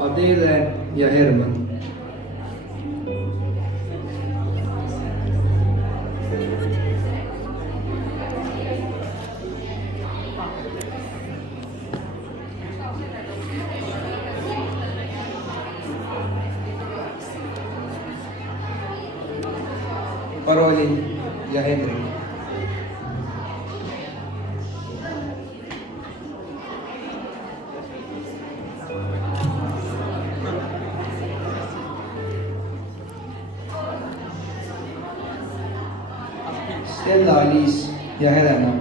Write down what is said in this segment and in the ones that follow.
Adele ja Herman. Parolin ja Henrik. Stella, Aliis ja Helena.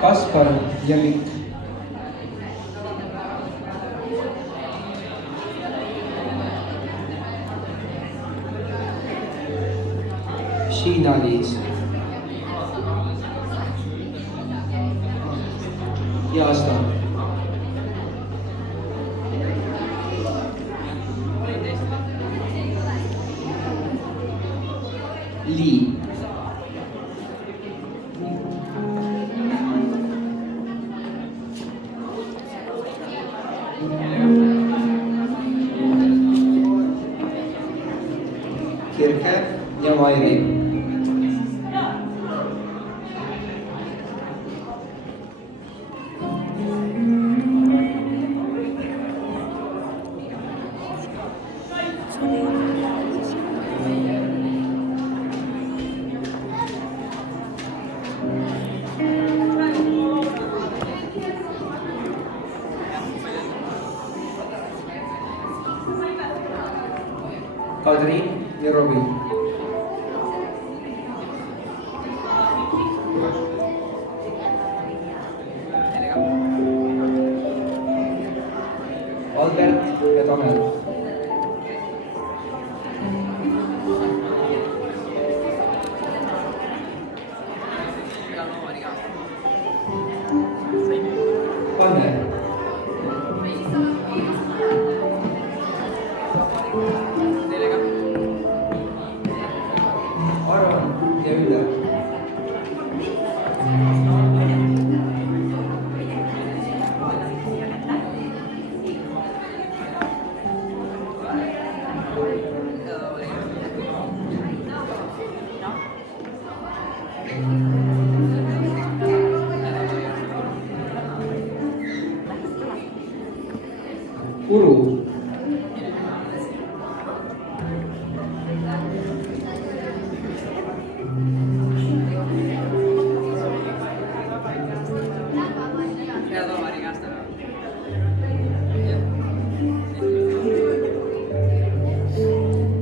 Kaspar ja Mikk. Shiina-Liis ja Asta. Lii. Kirke ja Mairi. Kadri ja Robin. Albert ja Tanel. Panne. Arvan ja Ülle. Uru.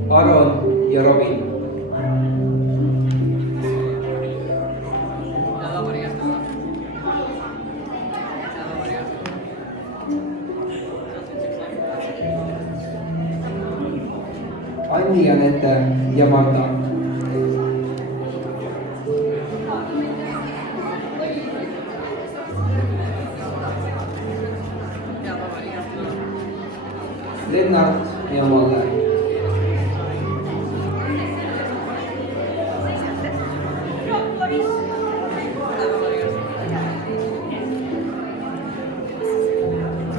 Aron ja Robin. Anni, Anette ja Marta. Lennart ja Malle.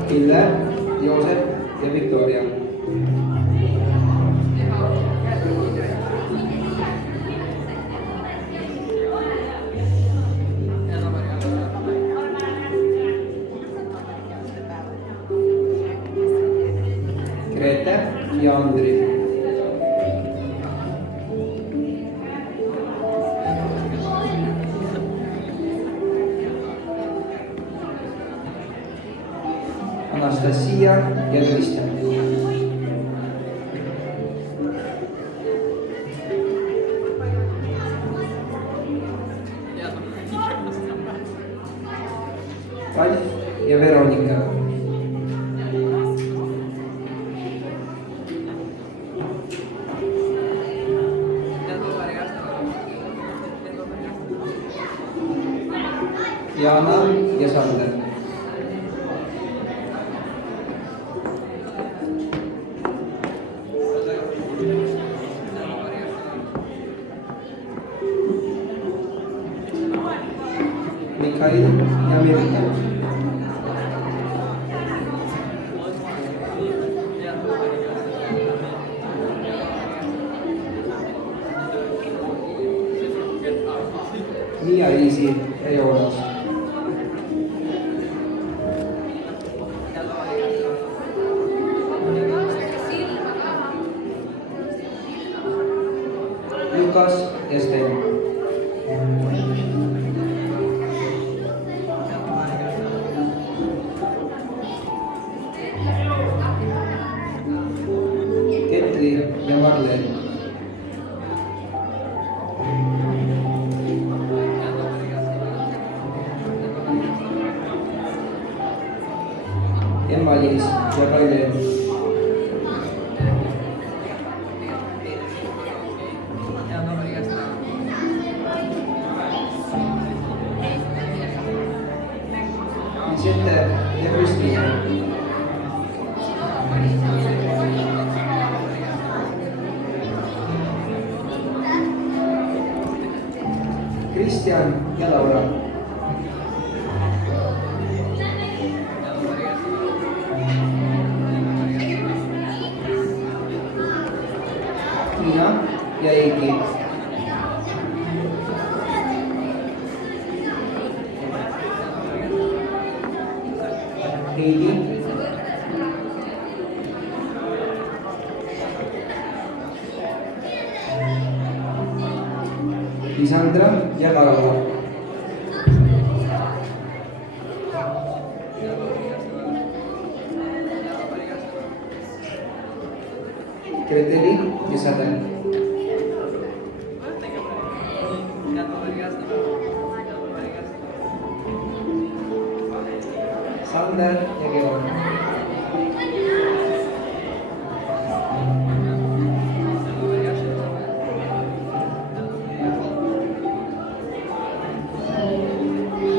Ville, Joosep ja Victoria. Grete ja Andri. Anastasia ja Kristjan. Kalj ja Veronika. Jana ja Sander. Mikhail y Amerika. Mia Isi ja Joonas. Lukas ja Sten. Ketri ja Marleen. Emma-Liis ja Kailin. Lisette ja Kristiina. Kristjan ja Laura. Tiina ja Eiki. Heidi. Lisandra ja Karla. Greteli ja Säden. Sander ja Georg.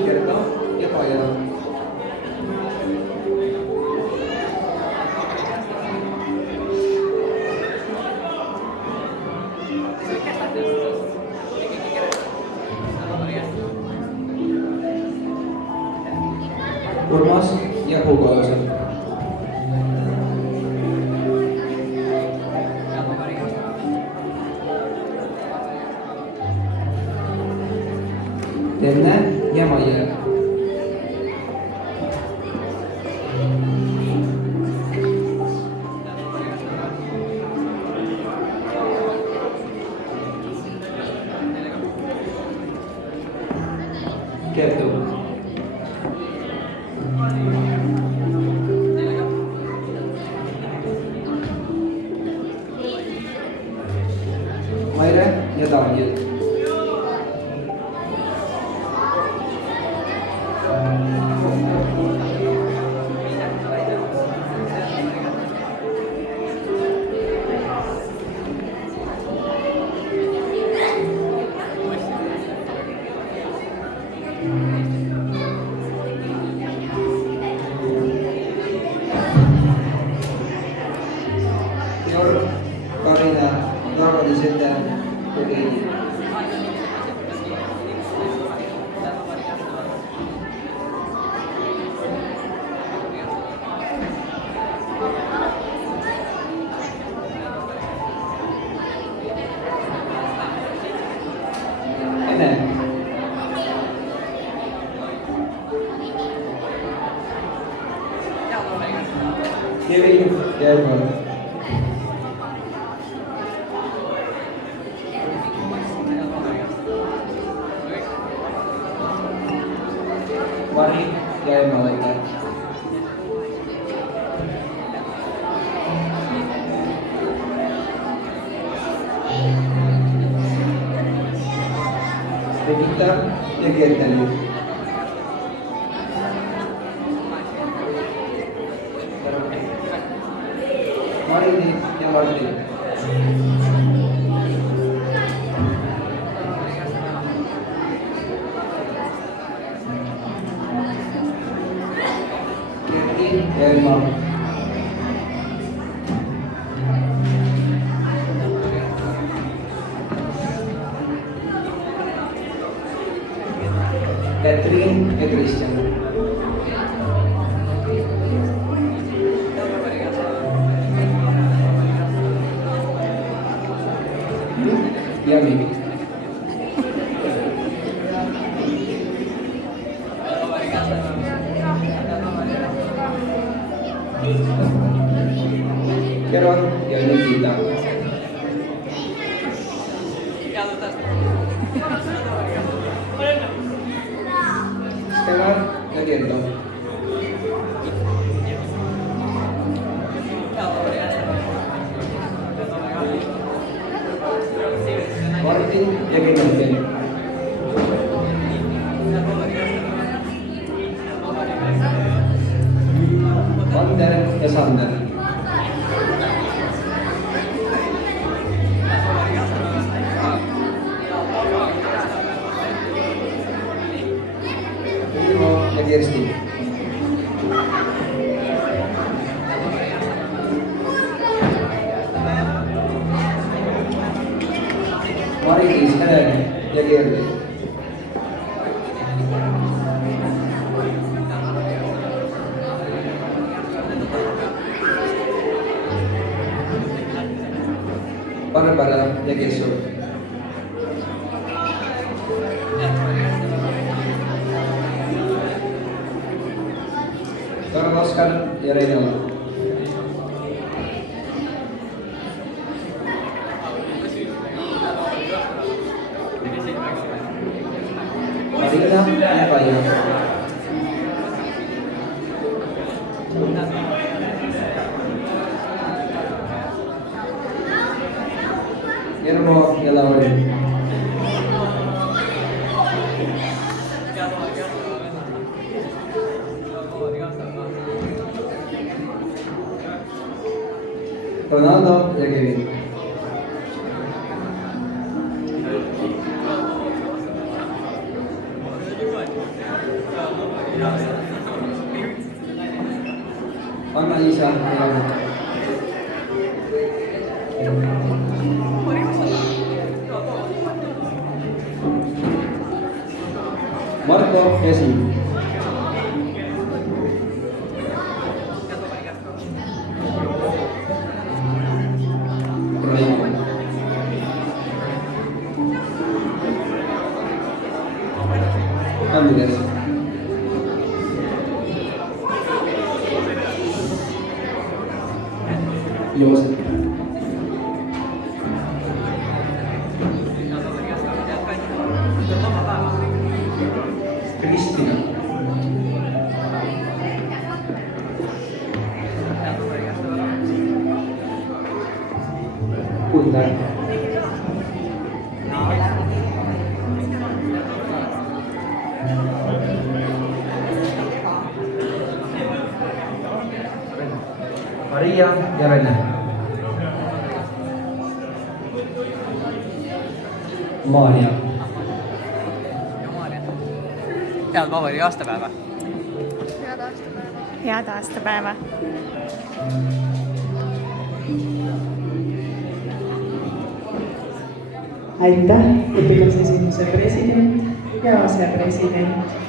Kerta ja Kaija. Urmas ja Hugosen. Tenne ja Maier. Kerttu. Maire ja Daniel. Georg, Karina, Laura Lisette ja Heidi. Ene. Kevin ja Edward. Mari ja Emma-Leika. Regita ja Kerteli. Marini ja Martin. Kerti ja Emma. Catherine ja Kristjan. Ja Mikk. Keron ja Nikita. Stellar ja Gerdo. Martin ja Kenneth. Vander ja Sander. Timo ja Kirsti. Mari-Liis Helen ja Gerli. Barbara ja Kesu. Karl Oskar ja Reinala. Marina ja Kaija. Irmo ja Lauri. Ronaldo ja Kevin. Anna-Liisa ja Janne. Marko ja Siim. Raimo. Andres. Joosep. Kristina. Gunnar. Maria ja Rene. Maarja. Head vabariigi aastapäeva! Head aastapäeva! Aitäh, õpilasesimuse president ja asepresident.